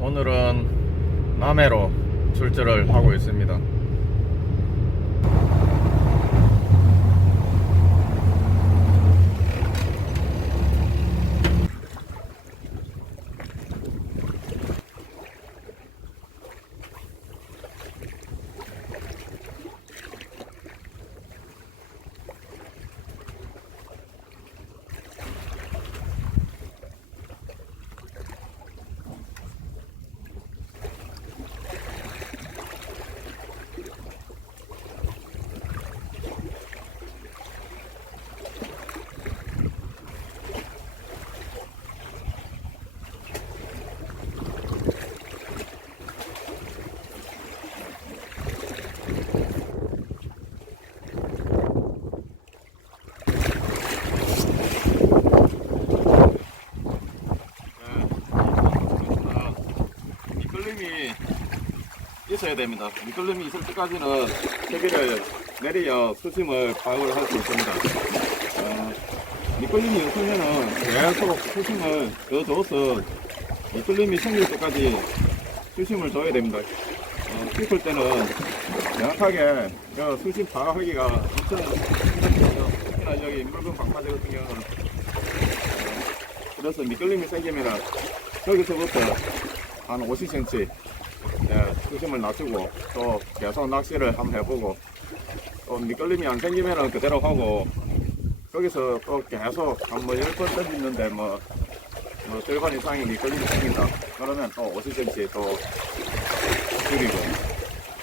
오늘은 남해로 출조를 하고 있습니다. 미끌림이 있어야 됩니다. 미끌림이 있을 때까지는 세비를 내려야 수심을 파악을 할 수 있습니다. 어, 미끌림이 없으면은 계속 수심을 넣어줘서 미끌림이 생길 때까지 수심을 줘야 됩니다. 어, 깊을 때는 명확하게 그 수심 파악하기가 엄청 힘들거든요. 특히나 여기 묽은 방파제 같은 경우는 어, 그래서 미끌림이 생기면은 여기서부터 한 50cm 예, 수심을 낮추고 또 계속 낚시를 한번 해보고 또 미끌림이 안 생기면은 그대로 하고 거기서 또 계속 한뭐 10번 던지는데 뭐, 뭐 절반 이상이 미끌림이 생긴다. 그러면 또 50cm 또 줄이고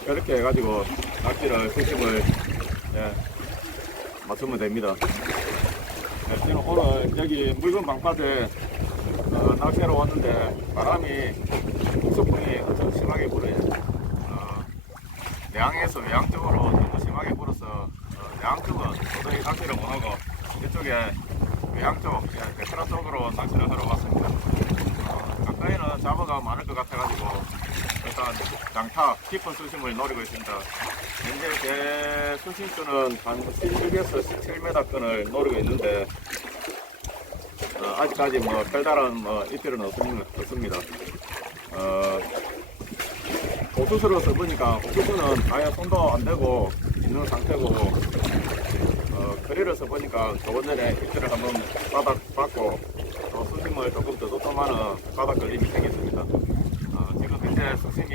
이렇게 해가지고 낚시를 수심을 예, 맞추면 됩니다. 예, 지금 오늘 여기 묽은 방파제 어, 낚시하러 왔는데 바람이 북서풍이 엄청 심하게 불어요. 어, 내항에서 외항 쪽으로 너무 심하게 불어서 어, 내항 쪽은 도저히 낚시를 못하고 이쪽에 외항 쪽, 예, 베트남 쪽으로 낚시를 하러 왔습니다. 어, 가까이는 잡어가 많을 것 같아가지고 일단 장타 깊은 수심을 노리고 있습니다. 현재 제 수심수는 한 16에서 17m 끈을 노리고 있는데 어, 아직까지 뭐 별다른 뭐 이틀은 없습니다. 어, 옥수수로 써보니까 옥수수는 아예 손도 안 대고 있는 상태고 어, 그리를 써보니까 저번 전에 이틀을 한번 바닥 받고 또 수심을 조금 더 줬더만은 바닥 걸림이 생겼습니다. 어, 지금 현재 수심이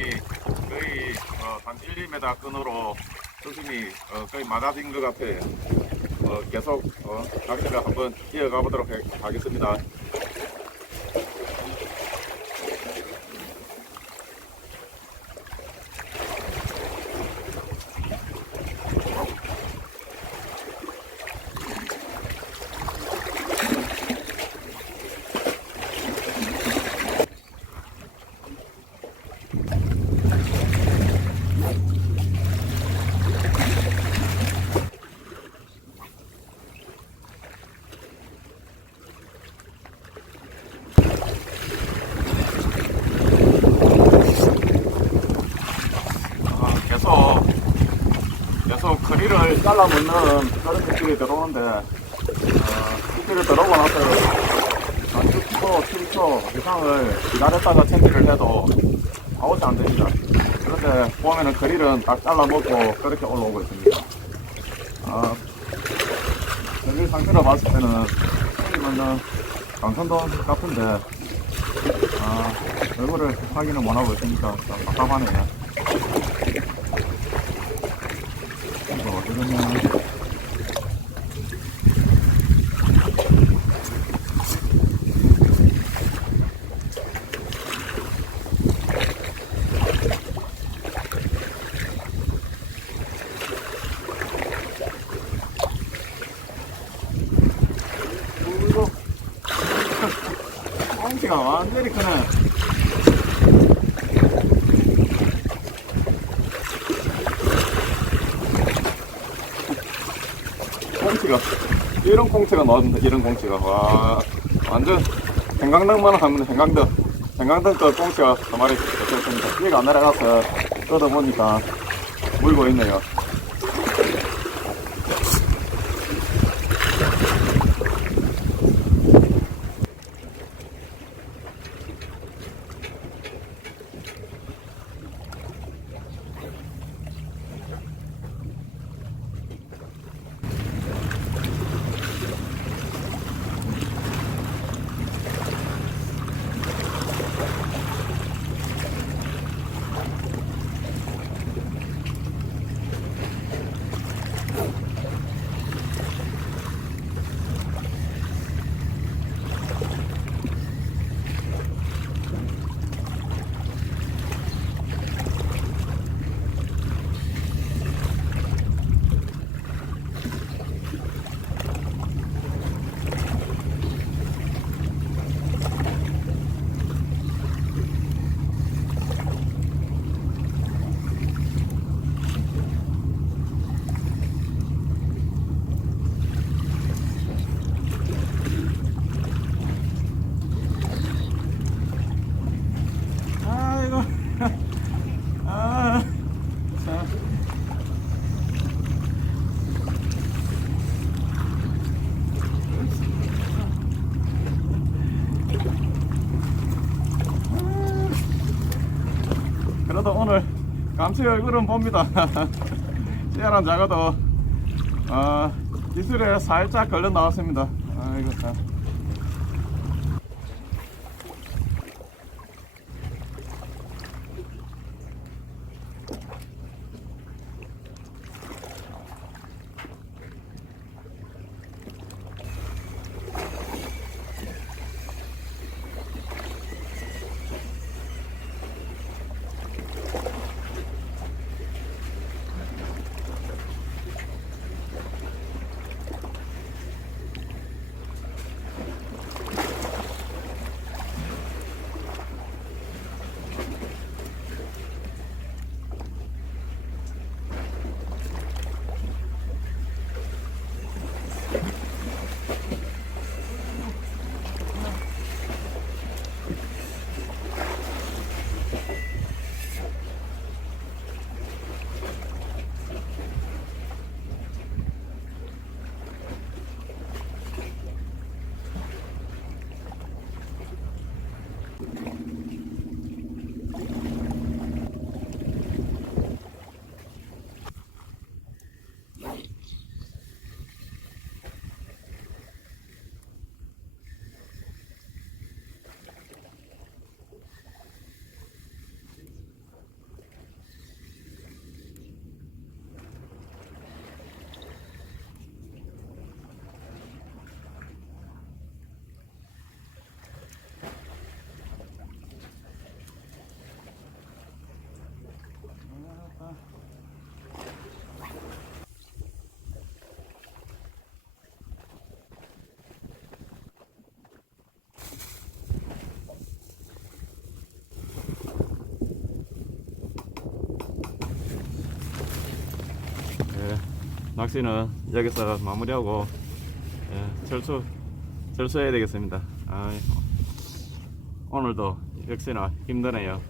거의 어, 한 1, 2m 끈으로 수심이 어, 거의 많아진 것 같아요. 어, 계속 어, 낚시를 한번 이어가 보도록 해- 하겠습니다. 아, 계속 계속 먹는 그런 느낌이 들어오는데 어, 이틀을 들어오고 나서 한 6초, 7초 이상을 기다렸다가 채비를 해도 아웃이 안 됩니다. 그런데 보면은 거리는 딱 잘라 먹고 그렇게 올라오고 있습니다. 아, 거리 상태로 봤을 때는 생기면은 강선도 같은데 아, 얼굴을 확인을 못하고 있으니까 좀 답답하네요. 이거 어디냐 이거 꽁치가 완전히 크네 꽁치가 이런 꽁치가 나왔는데 이런 꽁치가. 와 완전 생강등만 하면 생강등 생강등 그 꽁치가 한 마리 있었습니다. 얘가 안 날아가서 뜯어보니까 물고 있네요 그래도 오늘 감시 얼굴은 봅니다. 씨알은 작아도 어, 기술에 살짝 걸려 나왔습니다. 아이고 참. 낚시는 여기서 마무리하고 예, 철수 철수해야 되겠습니다. 아이, 오늘도 역시나 힘드네요.